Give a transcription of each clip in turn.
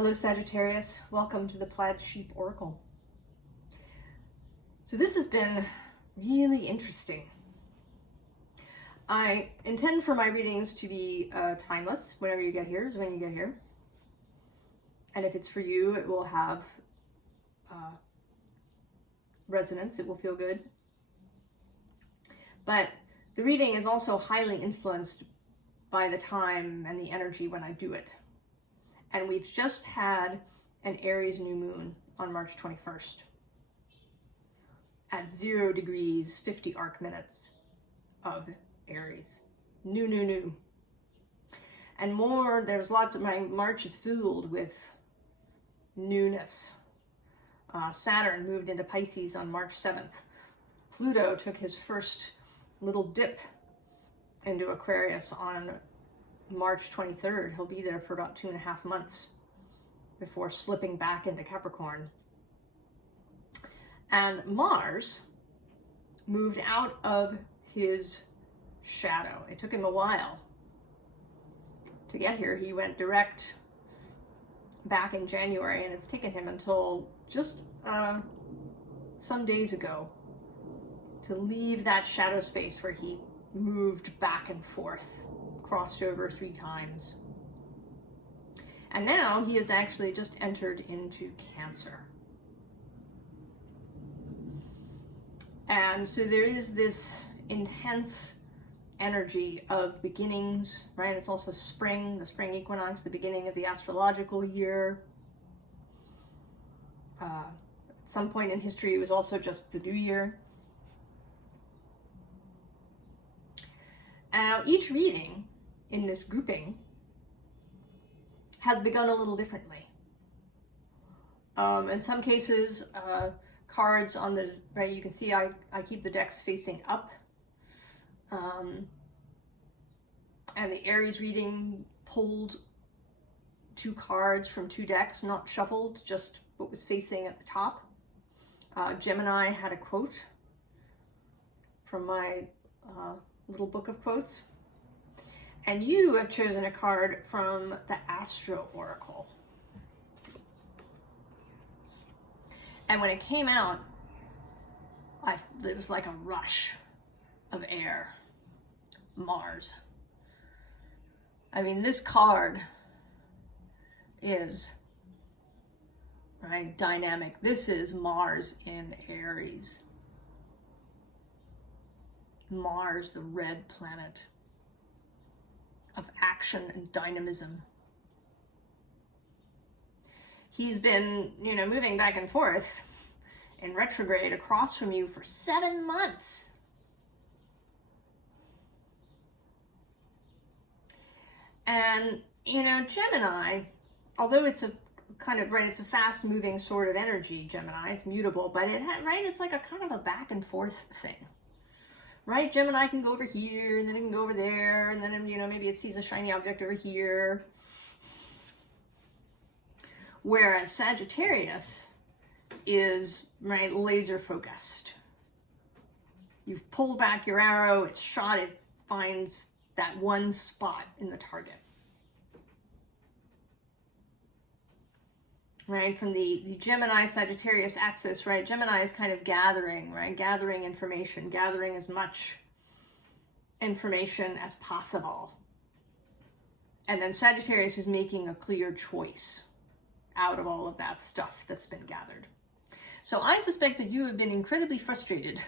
Hello Sagittarius, welcome to the Plaid Sheep Oracle. So this has been really interesting. I intend for my readings to be timeless. Whenever you get here is when you get here. And if it's for you, it will have resonance, it will feel good. But the reading is also highly influenced by the time and the energy when I do it. And we've just had an Aries new moon on March 21st at 0 degrees, 50 arc minutes of Aries. New. And more, there's lots of, my March is filled with newness. Saturn moved into Pisces on March 7th. Pluto took his first little dip into Aquarius on March 23rd. He'll be there for about 2.5 months before slipping back into Capricorn. And Mars moved out of his shadow. It took him a while to get here. He went direct back in January, and it's taken him until just some days ago to leave that shadow space where he moved back and forth, crossed over 3 times. And now he has actually just entered into Cancer. And so there is this intense energy of beginnings, right? It's also spring, the spring equinox, the beginning of the astrological year. At some point in history, it was also just the new year. Now, each reading in this grouping has begun a little differently. In some cases, cards on the, right, you can see I keep the decks facing up. And the Aries reading pulled 2 cards from 2 decks, not shuffled, just what was facing at the top. Gemini had a quote from my little book of quotes. And you have chosen a card from the Astro Oracle. And when it came out, it was like a rush of air. Mars. I mean, this card is, right, dynamic. This is Mars in Aries. Mars, the red planet of action and dynamism. He's been, moving back and forth in retrograde across from you for 7 months. And, Gemini, although it's a kind of, right, it's a fast moving sort of energy, Gemini, it's mutable, but it's like a kind of a back and forth thing. Right, Gemini can go over here, and then it can go over there, and then, maybe it sees a shiny object over here. Whereas Sagittarius is, right, laser focused. You've pulled back your arrow, it's shot, it finds that one spot in the target. Right, from the Gemini-Sagittarius axis, right, Gemini is kind of gathering, right, gathering information, gathering as much information as possible. And then Sagittarius is making a clear choice out of all of that stuff that's been gathered. So I suspect that you have been incredibly frustrated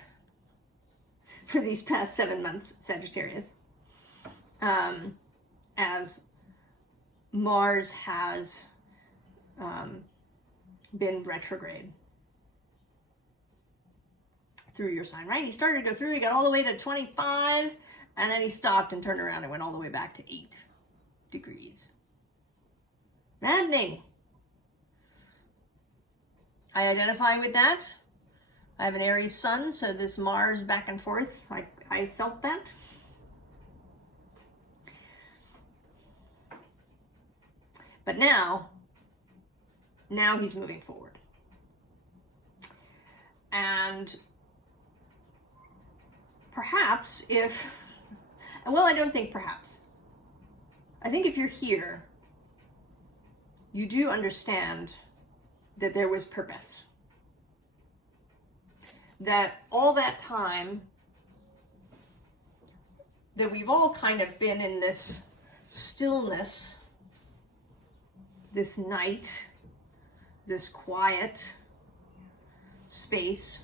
for these past 7 months, Sagittarius, as Mars has been retrograde through your sign, right? He started to go through, he got all the way to 25, and then he stopped and turned around and went all the way back to 8 degrees. Maddening. I identify with that. I have an Aries sun, so this Mars back and forth, I felt that. But now he's moving forward. And perhaps I don't think perhaps. I think if you're here, you do understand that there was purpose. That all that time that we've all kind of been in this stillness, this night, this quiet space,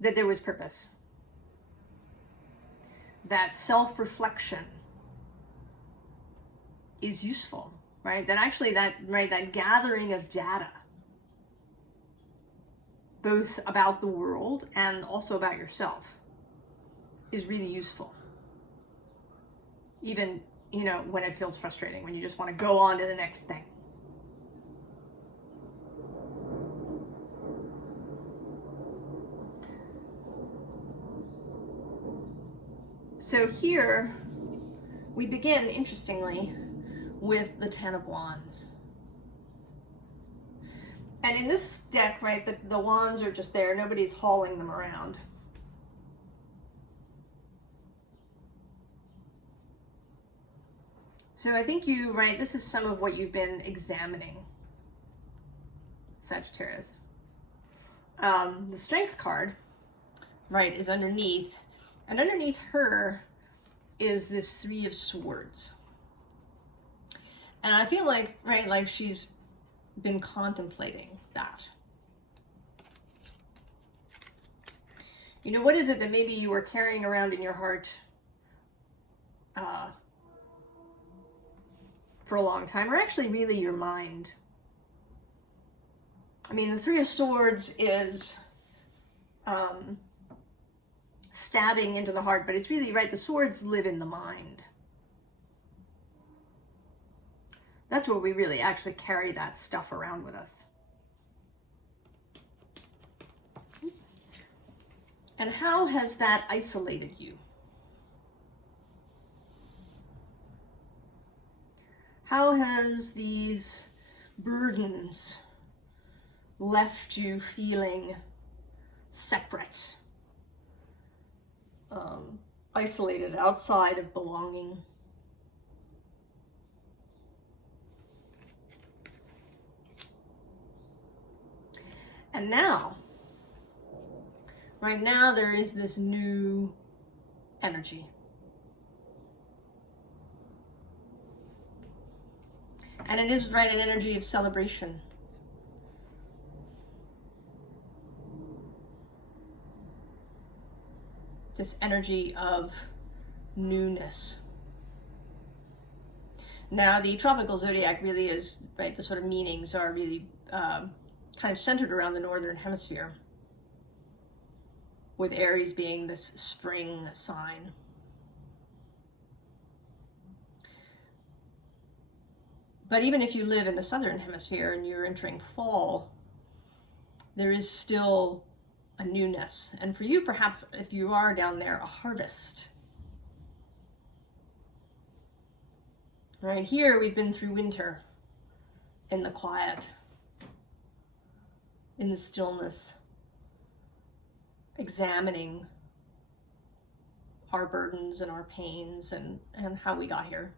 that there was purpose. That self-reflection is useful, right? That actually that gathering of data, both about the world and also about yourself, is really useful. Even, when it feels frustrating, when you just want to go on to the next thing. So here we begin, interestingly, with the Ten of Wands. And in this deck, right, the wands are just there. Nobody's hauling them around. So I think this is some of what you've been examining, Sagittarius. The Strength card, right, is underneath. And underneath her is this Three of Swords. And I feel like, right, like she's been contemplating that. What is it that maybe you were carrying around in your heart for a long time, or actually really your mind? I mean, the Three of Swords is stabbing into the heart, but it's really, right, the swords live in the mind. That's where we really actually carry that stuff around with us. And how has that isolated you? How has these burdens left you feeling separate, isolated, outside of belonging? And now, right now, there is this new energy. And it is, right, an energy of celebration. This energy of newness. Now, the tropical zodiac really is, right, the sort of meanings are really kind of centered around the northern hemisphere, with Aries being this spring sign. But even if you live in the southern hemisphere and you're entering fall, there is still a newness. And for you, perhaps, if you are down there, a harvest. Right here, we've been through winter in the quiet, in the stillness, examining our burdens and our pains and how we got here.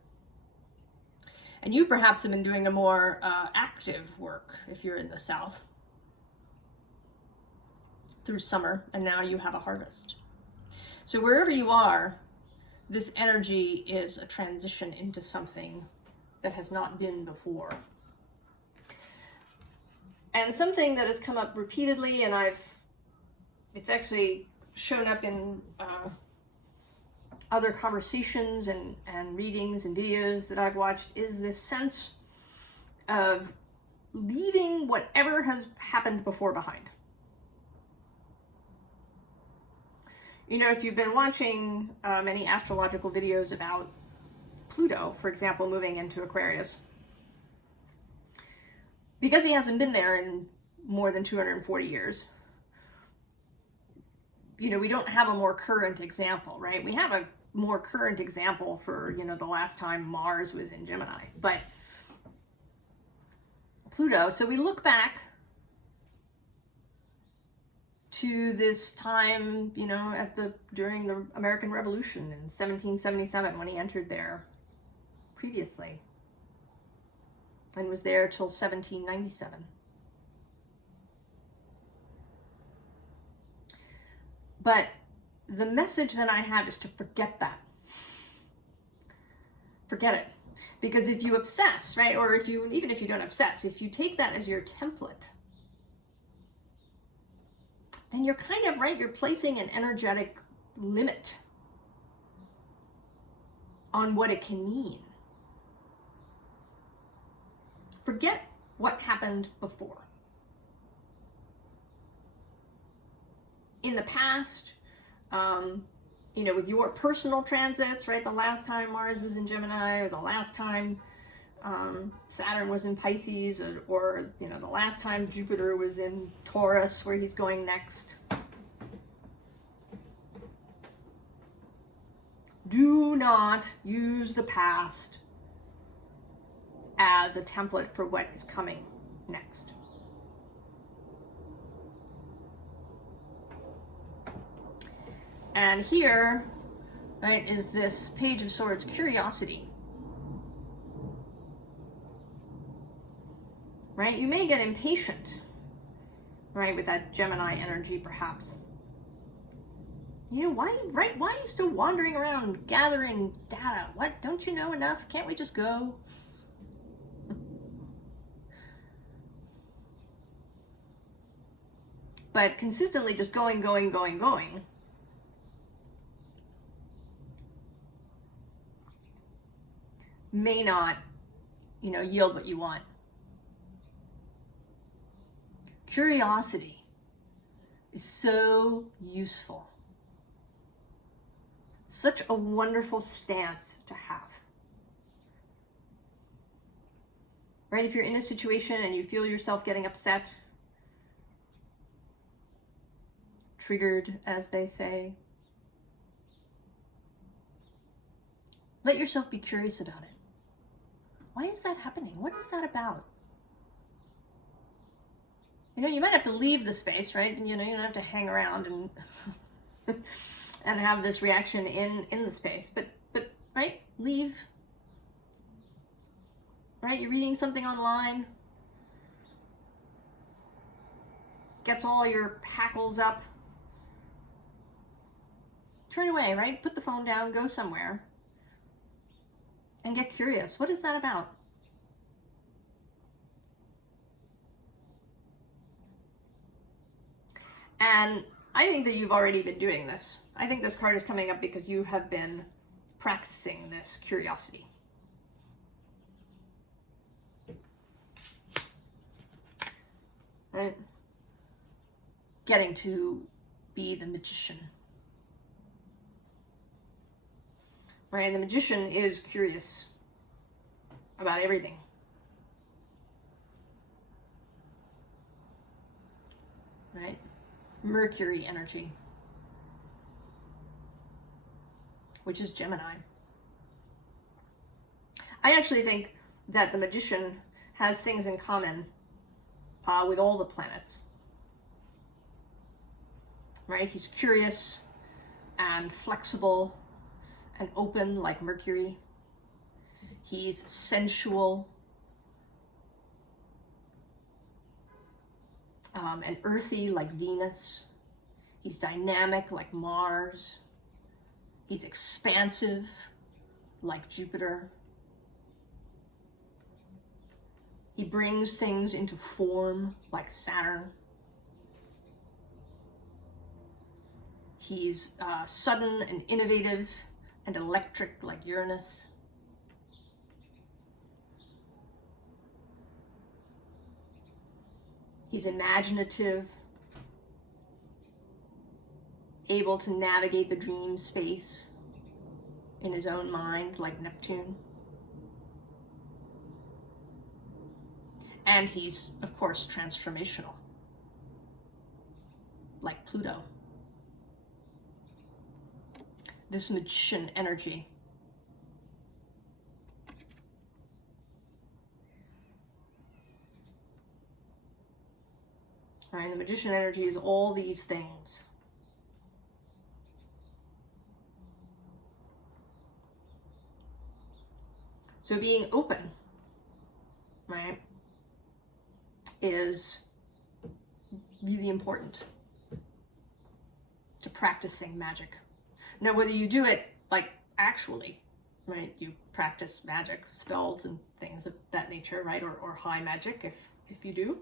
And you perhaps have been doing a more active work if you're in the south through summer, and now you have a harvest. So wherever you are, this energy is a transition into something that has not been before. And something that has come up repeatedly, and it's actually shown up in other conversations and readings and videos that I've watched, is this sense of leaving whatever has happened before behind. If you've been watching many astrological videos about Pluto, for example, moving into Aquarius, because he hasn't been there in more than 240 years, we don't have a more current example, right? We have a more current example for, the last time Mars was in Gemini, but Pluto, so we look back to this time, during the American Revolution in 1777 when he entered there. previously and was there till 1797. But the message that I have is to forget that. Forget it. Because if you obsess, right, or even if you don't obsess, if you take that as your template, then you're kind of, right, you're placing an energetic limit on what it can mean. Forget what happened before. In the past, you know, with your personal transits, right, the last time Mars was in Gemini, or the last time Saturn was in Pisces, or you know, the last time Jupiter was in Taurus, where he's going next. Do not use the past as a template for what is coming next. And here, right, is this Page of Swords, curiosity. Right, you may get impatient, right, with that Gemini energy, perhaps. You know, why are you still wandering around gathering data? What, don't you know enough? Can't we just go? But consistently just going may not, you know, yield what you want. Curiosity is so useful. Such a wonderful stance to have. Right? If you're in a situation and you feel yourself getting upset, triggered, as they say, let yourself be curious about it. Why is that happening? What is that about? You know, you might have to leave the space, right? You know, you don't have to hang around and and have this reaction in the space, but right, leave. Right, you're reading something online, gets all your hackles up. Turn away, right? Put the phone down, go somewhere, and get curious. What is that about? And I think that you've already been doing this. I think this card is coming up because you have been practicing this curiosity. Right? Getting to be the magician. Right? And the magician is curious about everything. Right? Mercury energy, which is Gemini. I actually think that the magician has things in common with all the planets. Right? He's curious and flexible and open like Mercury. He's sensual and earthy like Venus. He's dynamic like Mars. He's expansive like Jupiter. He brings things into form like Saturn. He's sudden and innovative and electric like Uranus. He's imaginative, able to navigate the dream space in his own mind like Neptune. And he's, of course, transformational, like Pluto. This magician energy. Right, the magician energy is all these things. So being open, right, is really important to practicing magic. Now, whether you do it like actually, right, you practice magic, spells and things of that nature, right, or high magic if you do,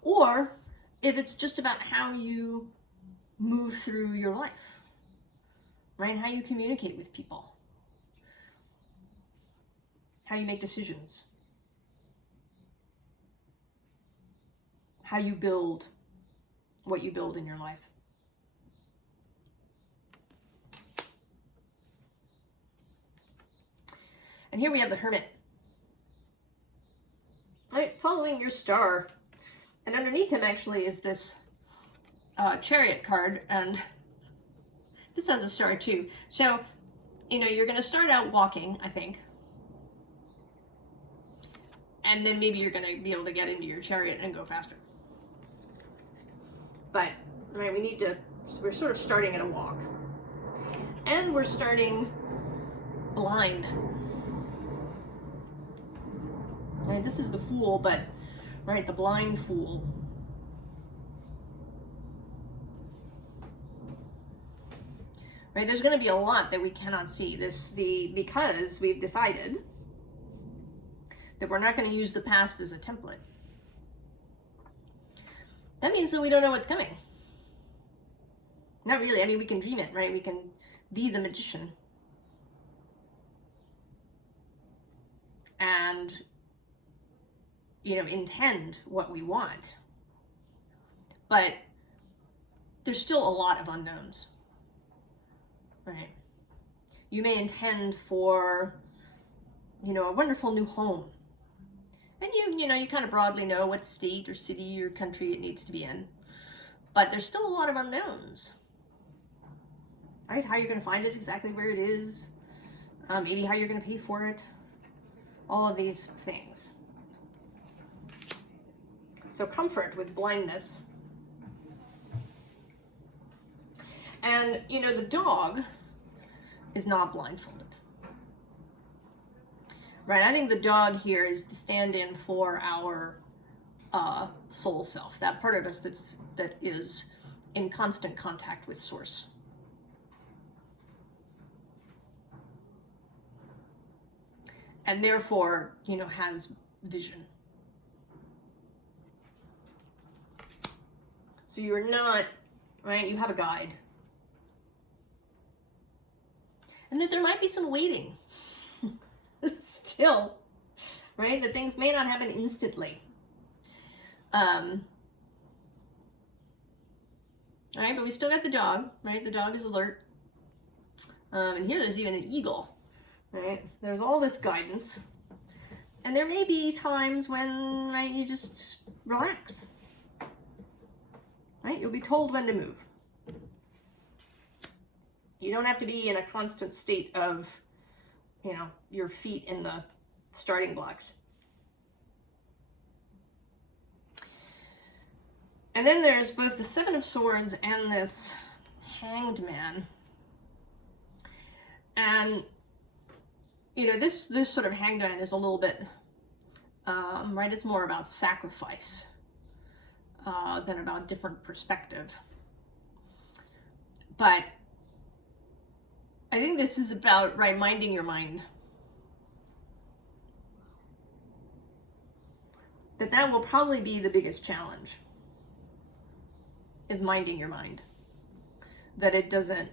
or if it's just about how you move through your life, right, how you communicate with people, how you make decisions, how you build what you build in your life. And here we have the Hermit, right, following your star. And underneath him actually is this Chariot card, and this has a star too. So, you know, you're going to start out walking, I think. And then maybe you're going to be able to get into your chariot and go faster. But, right, so we're sort of starting at a walk. And we're starting blind. Right, this is the Fool, but, right, the blind Fool. Right, there's going to be a lot that we cannot see. Because we've decided that we're not going to use the past as a template. That means that we don't know what's coming. Not really. I mean, we can dream it, right? We can be the magician. And, you know, intend what we want. But there's still a lot of unknowns, right? You may intend for, you know, a wonderful new home. And you know, you kind of broadly know what state or city or country it needs to be in. But there's still a lot of unknowns. Right? How you're going to find it, exactly where it is. Maybe how you're going to pay for it. All of these things. So comfort with blindness. And, you know, the dog is not blindfolded. Right, I think the dog here is the stand-in for our soul self, that part of us that is in constant contact with Source. And therefore, you know, has vision. So you're not, right, you have a guide. And that there might be some waiting. Still, right? That things may not happen instantly. All right, but we still got the dog, right? The dog is alert. And here there's even an eagle, right? There's all this guidance. And there may be times when, right, you just relax. Right? You'll be told when to move. You don't have to be in a constant state of, you know, your feet in the starting blocks. And then there's both the Seven of Swords and this Hanged Man. And, you know, this sort of Hanged Man is a little bit, right, it's more about sacrifice than about different perspective. But I think this is about, right, minding your mind. That will probably be the biggest challenge, is minding your mind. That it doesn't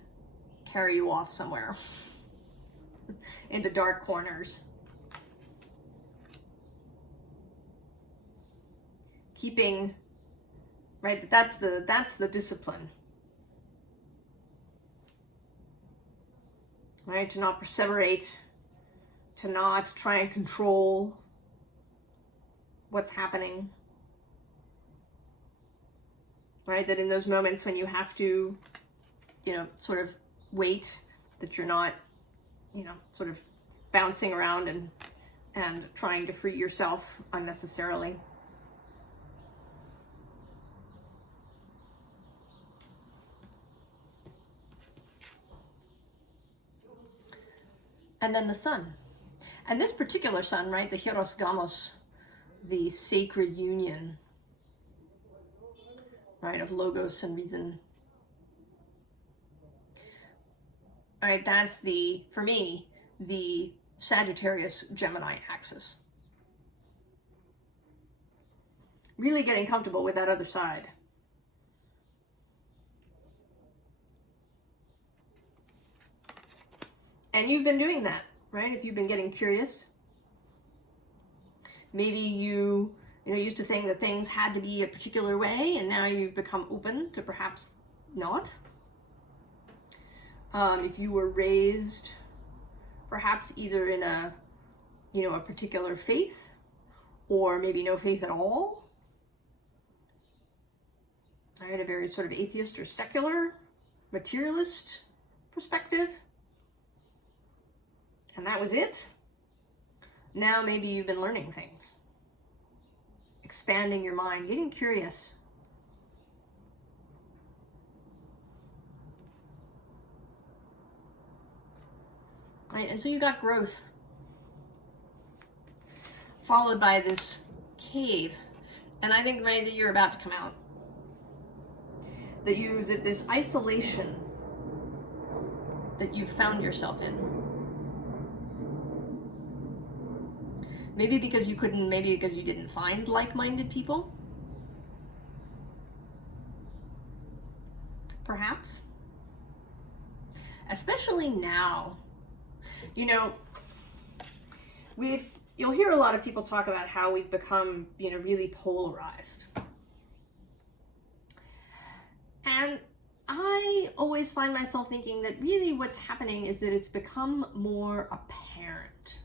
carry you off somewhere into dark corners. Keeping, right, that's the discipline. Right, to not perseverate, to not try and control what's happening. Right, that in those moments when you have to, you know, sort of wait, that you're not, you know, sort of bouncing around and trying to free yourself unnecessarily. And then the Sun. And this particular sun, right, the Hieros Gamos, the sacred union, right, of logos and reason. All right, that's the, for me, the Sagittarius Gemini axis. Really getting comfortable with that other side. And you've been doing that, right? If you've been getting curious, maybe you used to think that things had to be a particular way, and now you've become open to perhaps not. If you were raised perhaps either in a particular faith, or maybe no faith at all, right? A very sort of atheist or secular, materialist perspective. And that was it. Now maybe you've been learning things, expanding your mind, getting curious. Right? And so you got growth, followed by this cave. And I think, right, that you're about to come out. That this isolation that you've found yourself in. Maybe because you couldn't, maybe because you didn't find like-minded people. Perhaps. Especially now. You'll hear a lot of people talk about how we've become, really polarized. And I always find myself thinking that really what's happening is that it's become more apparent.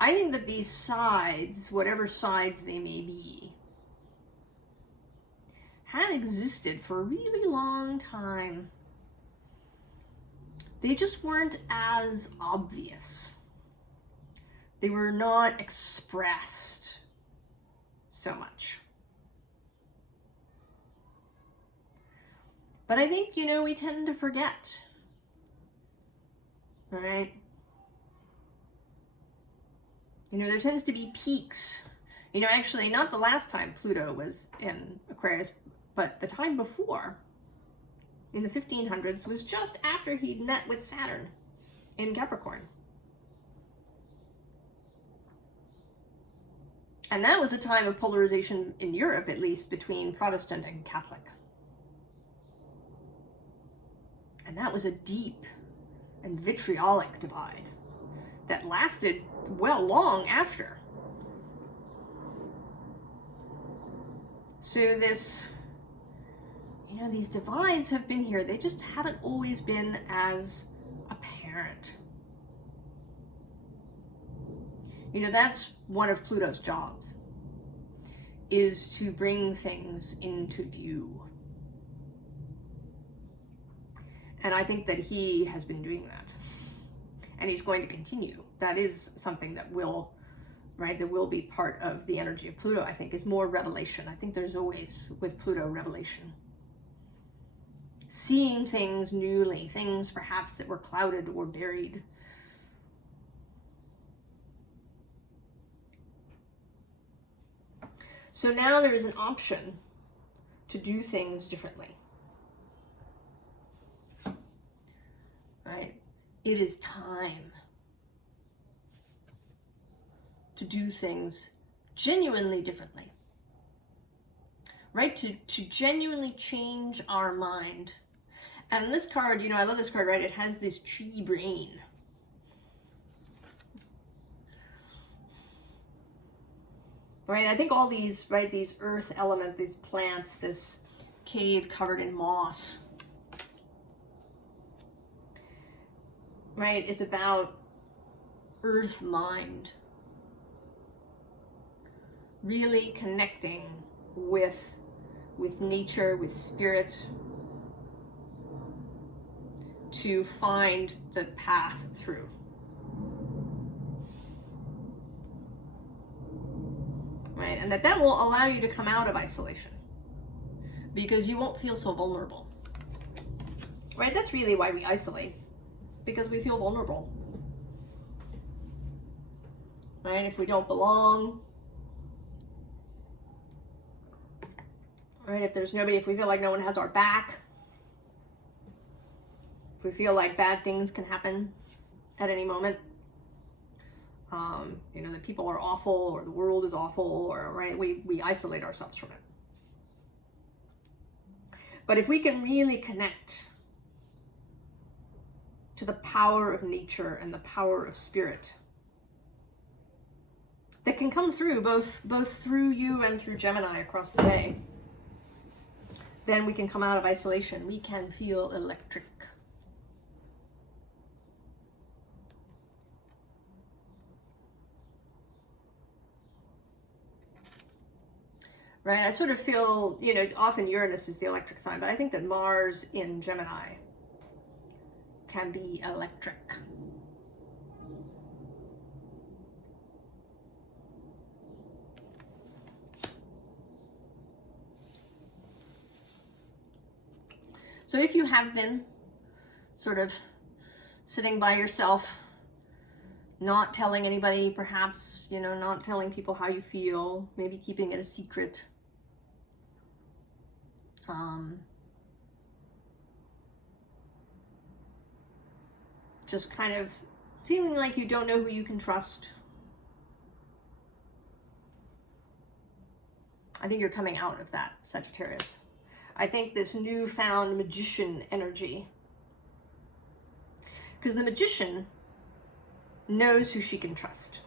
I think that these sides, whatever sides they may be, have existed for a really long time. They just weren't as obvious. They were not expressed so much. But I think, we tend to forget. All right? There tends to be peaks. Actually, not the last time Pluto was in Aquarius, but the time before, in the 1500s, was just after he'd met with Saturn in Capricorn. And that was a time of polarization in Europe, at least, between Protestant and Catholic. And that was a deep and vitriolic divide that lasted long after. So this, these divides have been here. They just haven't always been as apparent. That's one of Pluto's jobs, is to bring things into view. And I think that he has been doing that. And he's going to continue. That is something that will, that will be part of the energy of Pluto, I think, is more revelation. I think there's always, with Pluto, revelation. Seeing things newly, things perhaps that were clouded or buried. So now there is an option to do things differently. Right? It is time to do things genuinely differently. Right? To genuinely change our mind. And this card, I love this card, right? It has this tree brain. Right? I think all these, these earth elements, these plants, this cave covered in moss, right, is about earth mind. Really connecting with nature, with spirit, to find the path through. Right? And that will allow you to come out of isolation, because you won't feel so vulnerable. Right? That's really why we isolate. because we feel vulnerable. Right? If we don't belong, right? If there's nobody, if we feel like no one has our back, if we feel like bad things can happen at any moment, you know, that people are awful or the world is awful, or right, we isolate ourselves from it. But if we can really connect to the power of nature and the power of spirit that can come through both through you and through Gemini across the day, then we can come out of isolation. We can feel electric. Right, I sort of feel, you know, often Uranus is the electric sign, but I think that Mars in Gemini can be electric. So if you have been sort of sitting by yourself, not telling anybody, perhaps, you know, not telling people how you feel, maybe keeping it a secret, just kind of feeling like you don't know who you can trust, I think you're coming out of that, Sagittarius. I think this newfound magician energy, because the magician knows who she can trust.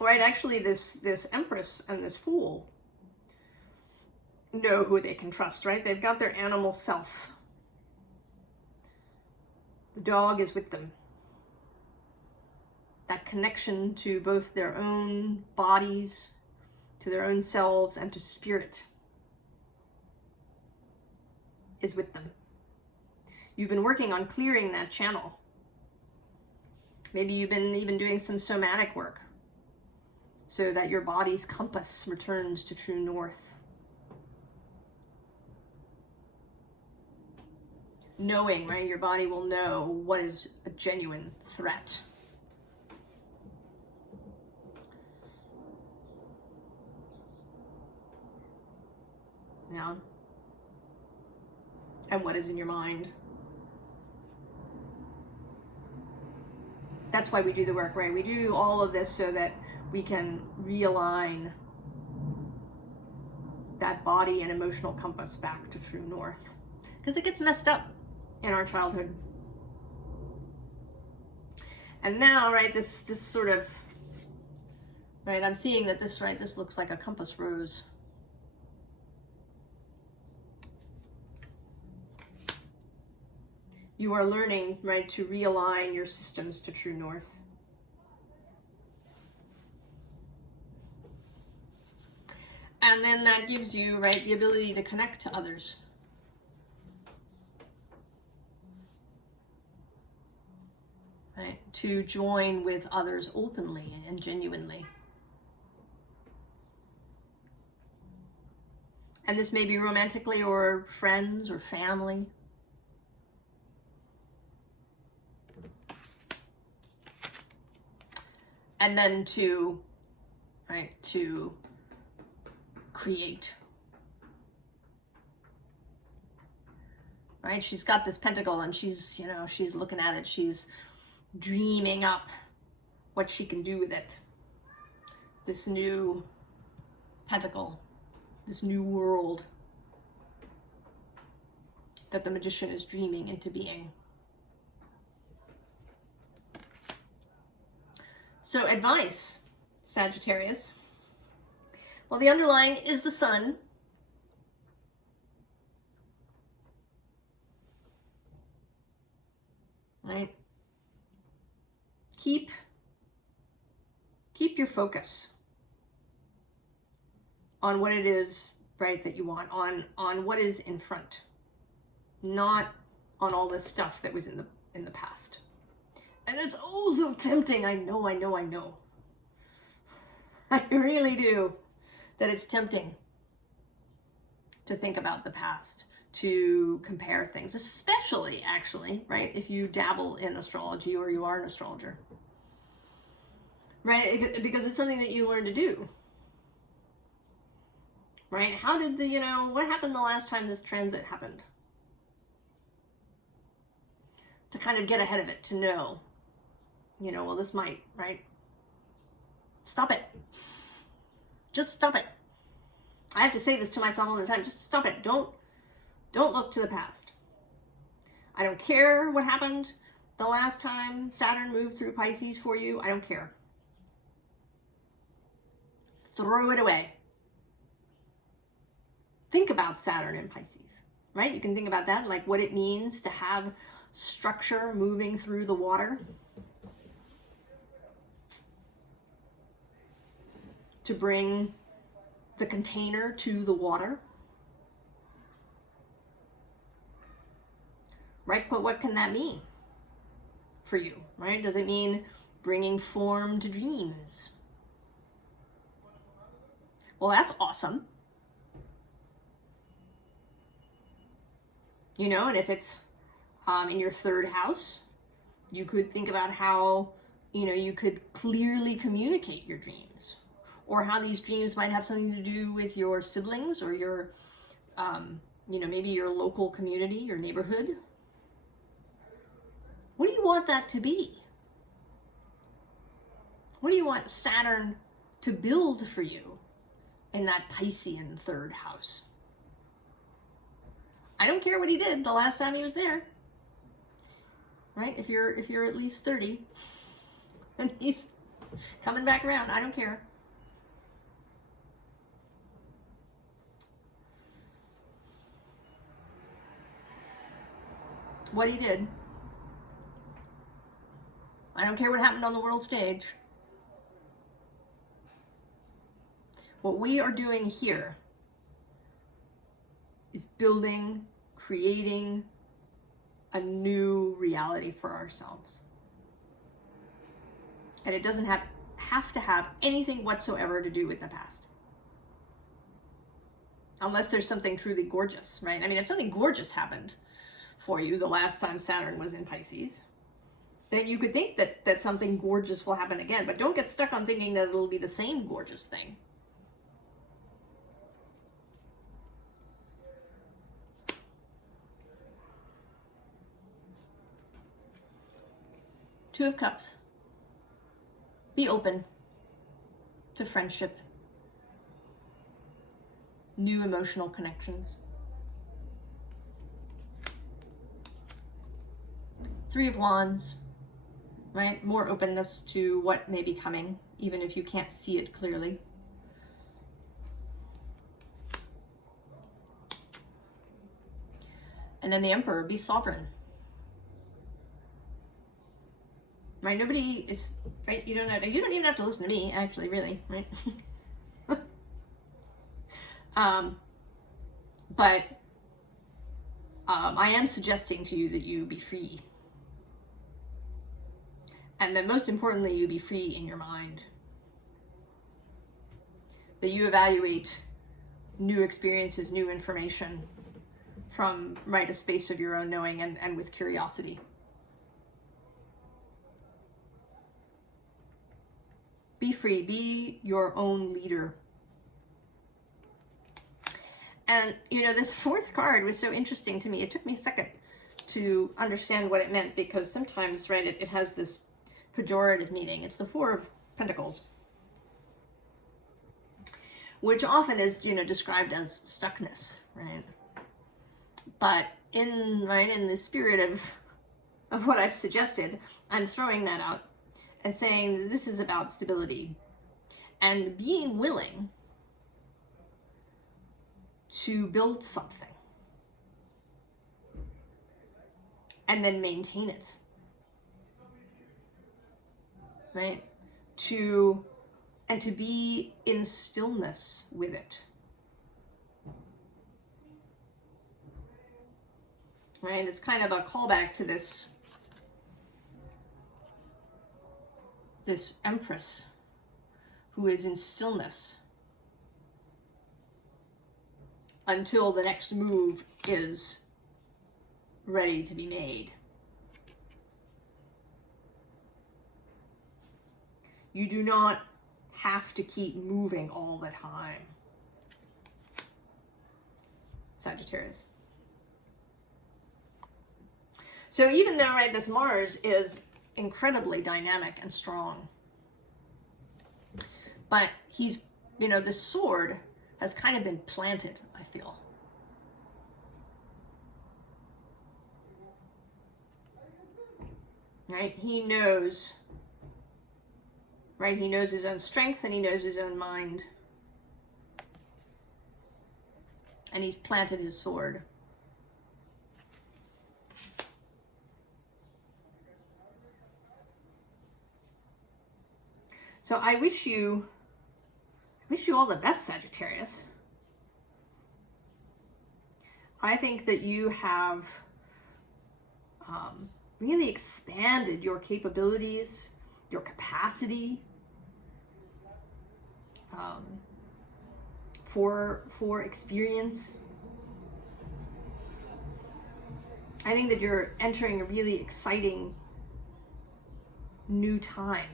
Right, actually this Empress and this Fool know who they can trust, right? They've got their animal self. The dog is with them. That connection to both their own bodies, to their own selves, and to spirit is with them. You've been working on clearing that channel. Maybe you've been even doing some somatic work so that your body's compass returns to true north. Knowing, right? Your body will know what is a genuine threat. Yeah. And what is in your mind. That's why we do the work, right? We do all of this so that we can realign that body and emotional compass back to true north. Because it gets messed up in our childhood. And now, right, this sort of, right, I'm seeing that this, right, this looks like a compass rose. You are learning, right, to realign your systems to true north. And then that gives you, right, the ability to connect to others. Right, to join with others openly and genuinely. And this may be romantically or friends or family. And then to, right, to create. Right, she's got this pentacle and she's, you know, she's looking at it, she's dreaming up what she can do with it. This new pentacle, this new world that the magician is dreaming into being. So advice, Sagittarius. Well, the underlying is the sun. Right? Keep your focus on what it is, right, that you want, on what is in front, not on all this stuff that was in the past. And it's oh so tempting. I know. I really do. That it's tempting to think about the past, to compare things, especially actually, right, if you dabble in astrology or you are an astrologer, right? Because it's something that you learn to do, right? How did the, what happened the last time this transit happened? To kind of get ahead of it, to know, well, this might, right? Stop it. Just stop it. I have to say this to myself all the time. Just stop it. Don't look to the past. I don't care what happened the last time Saturn moved through Pisces for you. I don't care. Throw it away. Think about Saturn in Pisces, right? You can think about that, like what it means to have structure moving through the water. To bring the container to the water. Right? But what can that mean for you, right? Does it mean bringing form to dreams? Well, that's awesome. And if it's in your third house, you could think about how, you could clearly communicate your dreams, or how these dreams might have something to do with your siblings or your, maybe your local community, your neighborhood. What do you want that to be? What do you want Saturn to build for you in that Piscean third house? I don't care what he did the last time he was there. Right? If you're at least 30 and he's coming back around, I don't care. What he did. I don't care what happened on the world stage. What we are doing here is building, creating a new reality for ourselves. And it doesn't have to have anything whatsoever to do with the past. Unless there's something truly gorgeous, right? I mean, if something gorgeous happened for you the last time Saturn was in Pisces, then you could think that something gorgeous will happen again, but don't get stuck on thinking that it'll be the same gorgeous thing. Two of Cups. Be open to friendship, new emotional connections. Three of Wands. Right? More openness to what may be coming, even if you can't see it clearly. And then the Emperor, be sovereign. Right? Nobody is, right? You don't even have to listen to me, actually, really, right? But I am suggesting to you that you be free. And that most importantly, you be free in your mind. That you evaluate new experiences, new information from, right, a space of your own knowing and with curiosity. Be free, be your own leader. And, this fourth card was so interesting to me. It took me a second to understand what it meant, because sometimes, right, it has this pejorative meaning. It's the Four of Pentacles, which often is, described as stuckness, right? But in the spirit of what I've suggested, I'm throwing that out and saying that this is about stability and being willing to build something and then maintain it. Right? To be in stillness with it. Right? It's kind of a callback to this Empress who is in stillness. until the next move is ready to be made. You do not have to keep moving all the time, Sagittarius. So even though, right, this Mars is incredibly dynamic and strong, but he's, you know, the sword has kind of been planted, I feel. Right? He knows, right? He knows his own strength and he knows his own mind. And he's planted his sword. So I wish you all the best, Sagittarius. I think that you have really expanded your capabilities, your capacity for experience. I think that you're entering a really exciting new time,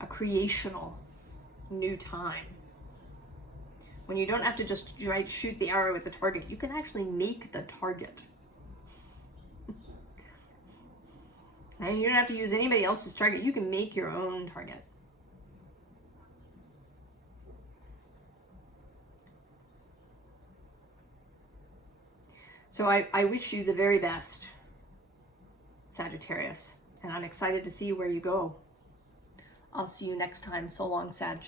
a creational new time. When you don't have to just shoot the arrow at the target, you can actually make the target. And you don't have to use anybody else's target. You can make your own target. So I wish you the very best, Sagittarius, and I'm excited to see where you go. I'll see you next time. So long, Sag.